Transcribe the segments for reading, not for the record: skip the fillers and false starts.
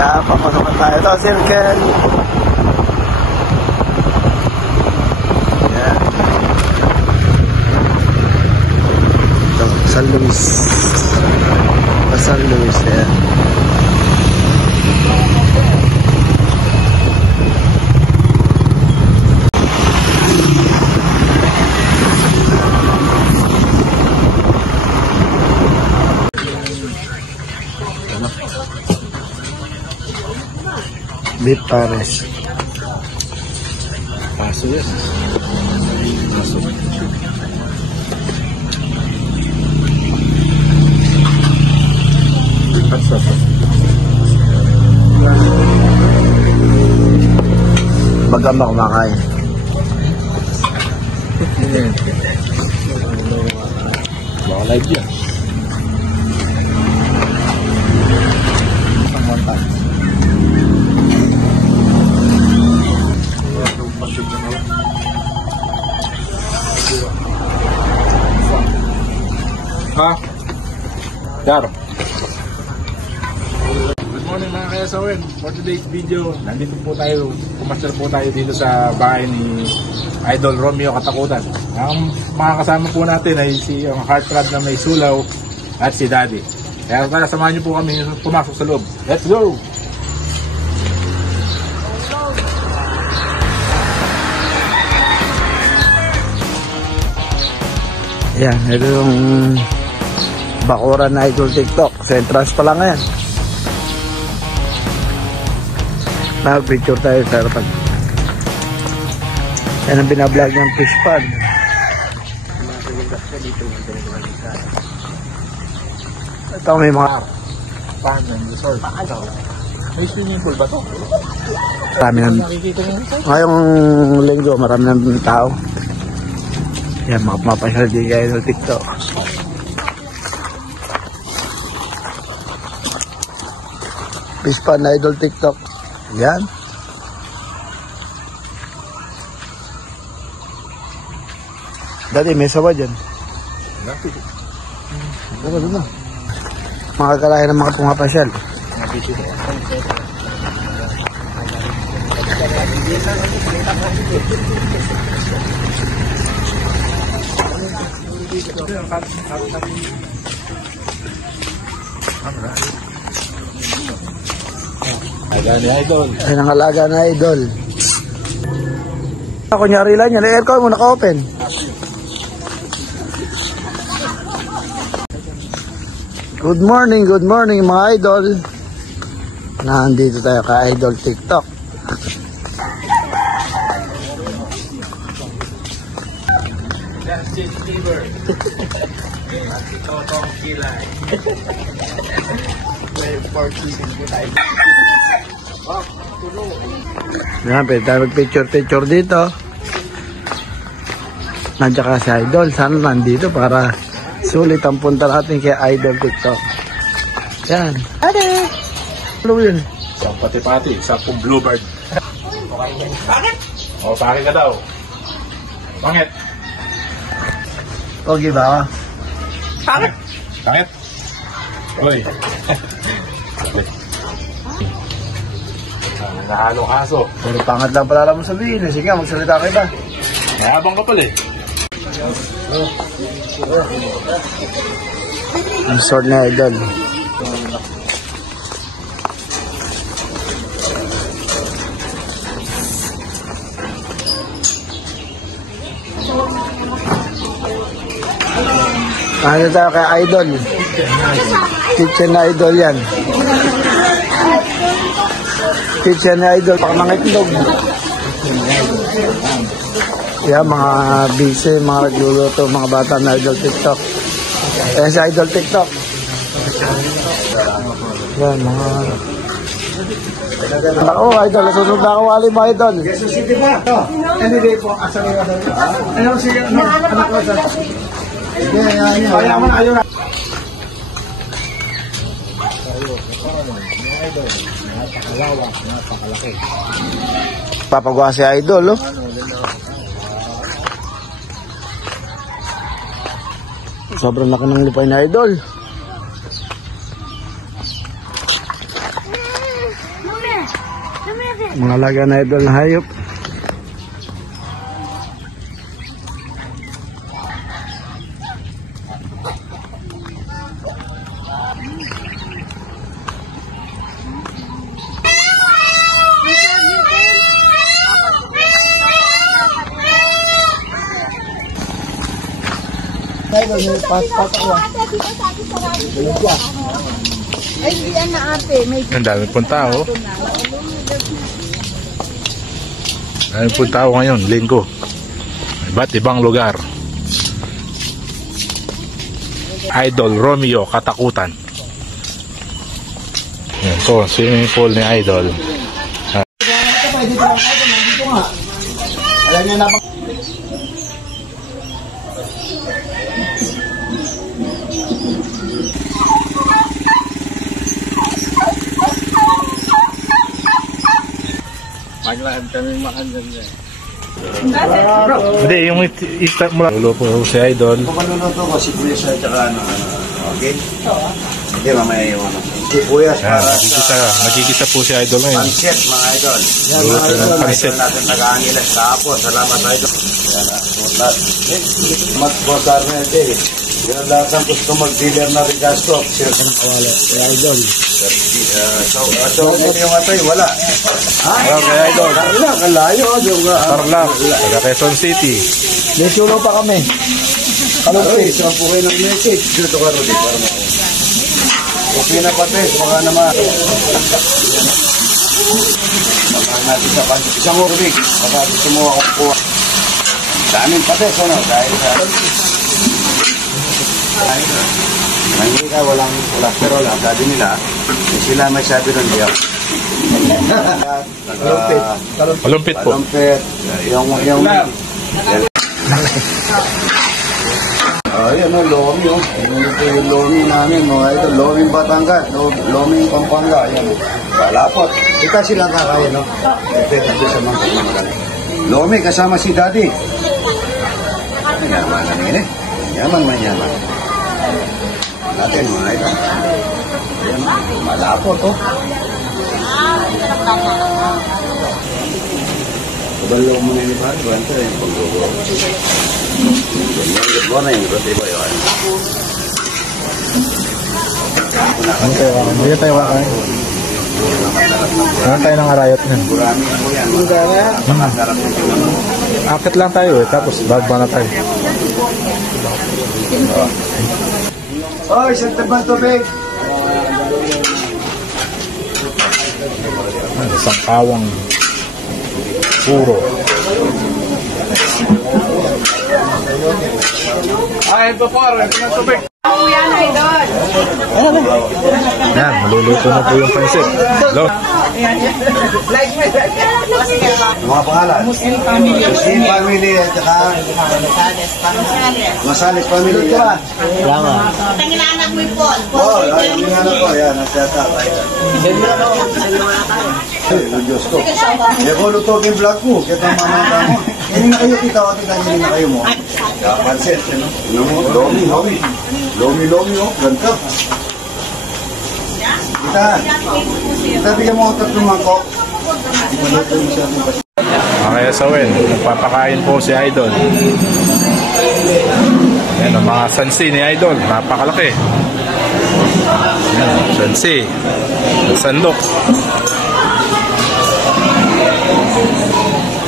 Kaya papasok tayo ito, circle. Yan. Ito, San Luis. San Luis, yan. Beef pares. Paso yan. Paso. Paso. Baga ba kumakain? Baka live yan. Ha? Dar. Good morning mga kayasawin. For today's video, nandito po tayo, pumasyal po tayo dito sa bahay ni Idol Romeo Katakutan. Ang mga kasama po natin ay si ang heartthrob na may sulaw at si Daddy. Kaya samahan niyo po kami pumasok sa loob. Let's go! Yan, ito yung bakuran na Idol TikTok. Sa entrance pa lang yan. Nag-picture tayo sa harapan. Yan ang binablog ng fish pond. Ito may mga Farm and resort. May swimming pool ba to? marami ng ngayong linggo marami ng tao. Yan, mapapasyal din kayo sa TikTok. Fish pond na Idol TikTok. Yan. Dati may sawa dyan. Doon na. Mga kalahin ng mga pumapasyal. Alaga ni Idol. Ay, ang alaga na Idol. Kunyari lang yan. Aircon mo naka-open. Good morning mga Idol. Nandito tayo ka Idol TikTok. Justin Bieber. Totong kilay. May party po tayo. Yan, pwede tayo mag-picture dito. Nandiyan ka si Idol. Sana nandito para sulit ang punta natin kay Idol TikTok. Yan. Ate! Ano yun? Isang pati-pati, isang pong bluebird. Bakit? O, bakit ka daw? Bakit? Okay ba? Bakit? Bakit? Uy. Nahalong aso. Pero pangat lang pala mo sabihin. Sige nga, magsalita kayo ba? Mayabang ka pala eh. Resort na Idol. Ano tayo kay Idol? Kitchen na Idol yan. Kitchen na Idol. Baka mga itlog. Yan, mga busy, mga nagluluto, mga bata na Idol TikTok. Ayan si Idol TikTok. Yan, mga... Ako, Idol. Susunod na ako, wali mo, Idol. Jesus City ba? Anyway po, asa nga daw. Ano si anak ko sa? Kaya mo na ayaw na. Papagawa si Idol, oh. Sobrang laki ng lupay na Idol. Mga alaga na idol na hayop. Ay, hindi yan na ate. May Ang dami pong tao. Dami pong tao ngayon, linggo. Iba't ibang lugar. Idol Romeo Katakutan. Yan po, swimming pool ni Idol. Alam niyo na Maglaan kami makandang dyan. Hindi, yung start mo lang. Ulo po si Idol. kung manuluto ko, sibuyas at saka okay? Hindi, mamaya yung sibuyas Yan, para magigisa po si Idol ngayon. pansit, mga idol. Yan, Luto mga ng idol. pansit. Idol natin nag-aangilas kahapon. Salamat, idol. Yan, butas. Matbosar na ito eh. Yan lahat ng gusto mag-dealer na regasto. Sila ka ng kawala. Kaya idol. So, yung atoy, wala. Okay, Idol. Wala, kalayo. Tarlac, taga Quezon City. May sulo pa kami. Kalupit. Isang po kayo ng message. Dito ka, Rudy. Para mo. Okay na pates. Baka naman. Baka natin sa pansit. Isang urbig. Baka gusto mo ako kuha. Daming pates, ano? Dahil sa... Nangyay ka, walang kolesterol. Sabi nila, sila may sabi nun diyan. Malumpit po. Kalumpit. Yung... Ayan o, lomi o. Ito yung lomi namin, mga ito. Lomi Batangas, lomi Pampanga. Ayan o. Palapot. Ito silang kakaya, no? Ito sa mga magaling. Lomi kasama si Daddy. Yaman na nila. Yaman man yaman. Natin mga ito. Ayan o. Malapot o. Kabalo mo na yung pari. Banta yung paggugo. Good morning, Roti Boy. Hindi tayo kakain. Saan tayo ng arayot nun? Gurami po yan. Masarap yung pinamo. Akit lang tayo eh, tapos bagba na tayo. Oy, isang tabang tubig. Isang kawang puro. Ay, ito po, ng tubig. Yan, maluluto na po yung pansit. Hello. Mga pangalan? Muslim family. Muslim family at saka Masales family. Salamat. Tanginanak mo yung Paul. Oh, ay, yung anak ko, yan, nasyata. Ay, Diyos ko. Kaya ko luto yung vlog ko, kaya itong mamata mo. Yan na kayo, kita ko, kita nyo na kayo mo. Pansit, lomi, oh, ganda. Kita bigyan mo ako 3 mangkok. Maluto mo siya ng pansit. Okay, Sawin, nagpapakain po si Idol. Yan ang mga sansi ni Idol, napakalaki. Yan, sansi, sandok.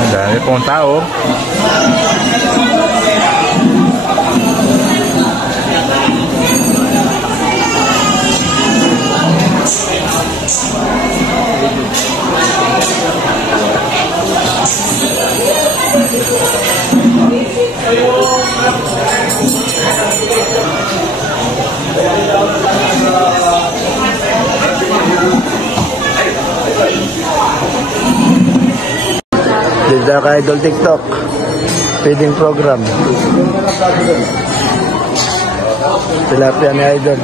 Ang dami pong tao. Dito ka Idol TikTok. Feeding program. Tilapia ni Idol.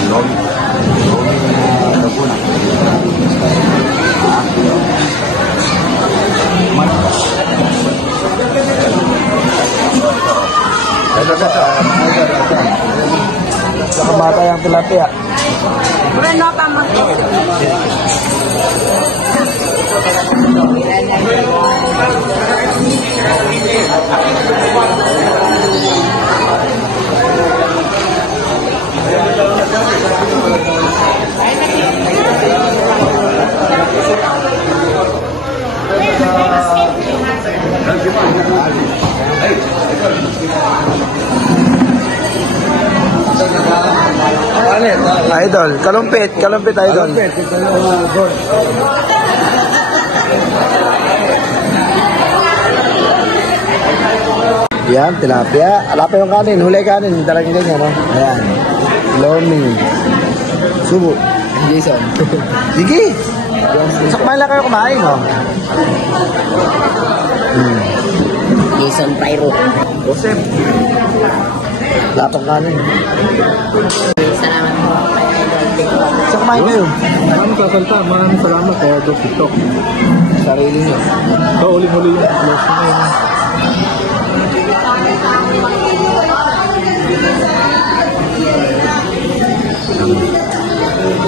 Ito. Nakamatay ang tilapia. Bueno pa mag-isip. Idol, kalumpit idol. Yan, tilapia. Alapa yung kanin, huli kanin, talagang ganyan, no? Ayan. Lomi. Subo. Jason. Sige. Sakmay lang kayo kumain, no? Jason Pyro. Joseph. Lapang kanin. Salamat po. Sakmay kayo. Maraming kasalta, maraming salamat sa Idol TikTok. Sarili nyo. Ito, uling-uli yung close na yun.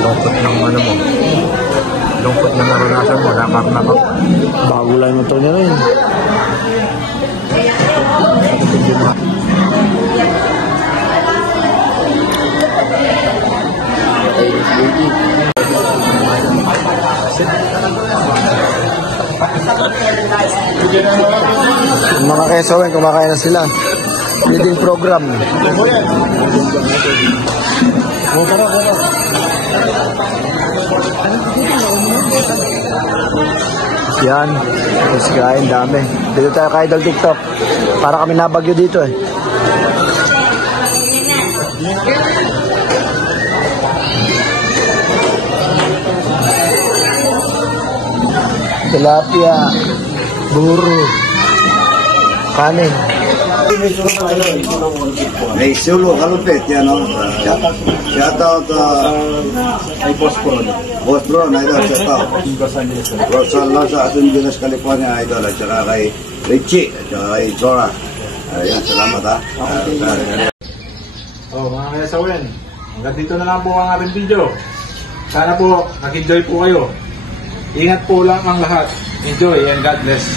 Lungkot ng ano mo. Lungkot na naranasan mo. Napak. Bago lang ito niya rin. Yung mga kesowen, kumakain na sila. Feeding program. Yan. Tapos kain, dami. Dito tayo kay Idol TikTok. Para kami nabagyo dito eh. Tilapia, buro, kanin. Hey, Sulu, kalumpit, yan o. Shout out Ay, Boss Pro. Boss Bro, Idol, shout out. Los Angeles. Rosal sa Angeles, California, Idol, at saka kay Richie, at saka kay Zora. Ayan, salamat ha. Mga kasawen, hanggang dito na lang po ang ating video. Sana po nag-enjoy po kayo. Ingat po lang ang lahat. Enjoy and God bless.